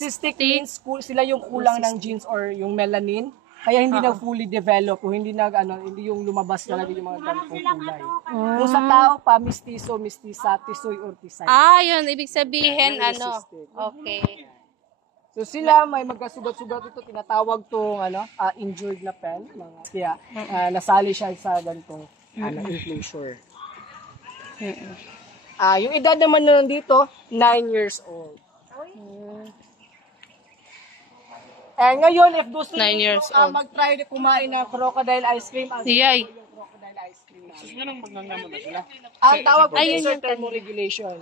Cystic means sila yung kulang ng genes or yung melanin. Kaya hindi na fully develop, o hindi hindi yung lumabas talaga yung mga ganitong kulay. Kung sa tao pa, mestizo, mestiza, tisoy, or tisay. Yun. Ibig sabihin, okay. So sila, may magkasugat-sugat ito, tinatawag tong injured na pen. Kaya nasali siya sa ganitong enclosure. Yung edad naman na nandito, 9 years old. Ngayon, if gusto niyo mag-try na kumain ng crocodile ice cream, Yay. yung crocodile ice cream. Ang tawag po sa thermoregulation.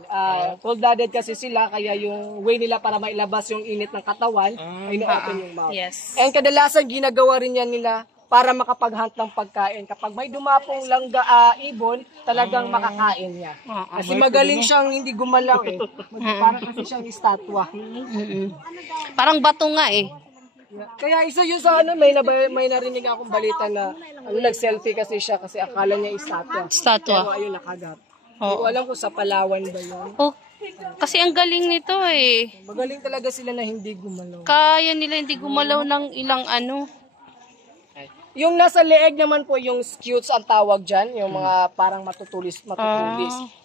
Cold-blooded kasi sila, kaya yung way nila para mailabas yung init ng katawan, ay ino-open yung mouth. Yes. And kadalasan, ginagawa rin yan nila para makapaghunt ng pagkain. Kapag may dumapong ibon, talagang makakain niya. Kasi magaling siyang hindi gumalaw eh. Parang kasi siyang estatwa. Parang bato nga eh. Kaya isa yun sa may narinig akong balita na nag-selfie kasi siya kasi akala niya estatwa. Pero ayun, nakagat. Hindi ko alam kung sa Palawan ba yun. Kasi ang galing nito eh. Magaling talaga sila na hindi gumalaw. Kaya nila hindi gumalaw ng ilang Yung nasa leeg naman po, yung scutes ang tawag dyan, yung mga parang matutulis.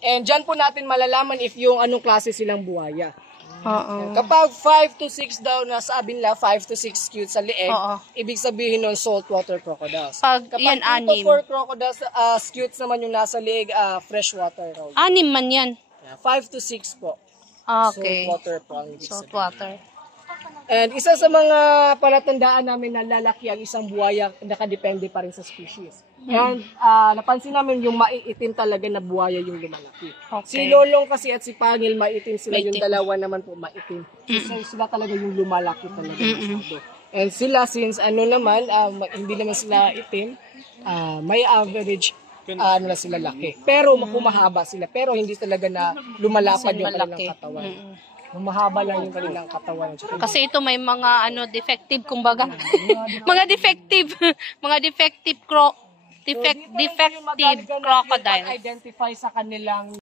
And dyan po natin malalaman if yung anong klase silang buhaya. Kapag 5 to 6 daw, sabi nila 5 to 6 scutes sa leeg, ibig sabihin nun saltwater crocodiles. Kapag 2 to 4 crocodiles, scutes naman yung nasa leeg, freshwater. 6 man yan. 5 to 6 po. Okay. Saltwater po ang ibig sabihin. Saltwater. And isa sa mga palatandaan namin na lalaki ang isang buhaya, nakadepende pa rin sa species. And napansin namin yung maiitim talaga na buhaya yung lumalaki. Si Lolong kasi at si Pangil, maitim sila. Yung dalawa naman po maitim. So sila talaga yung lumalaki talaga. And sila, since hindi naman sila itim, may average na sila laki. Pero mahaba sila. Pero hindi talaga na lumalapad yung kanilang katawan. Mahaba lang yung kanilang katawan. Kasi ito may mga defective kumbaga. Mga defective crocodile. Identify sa kanilang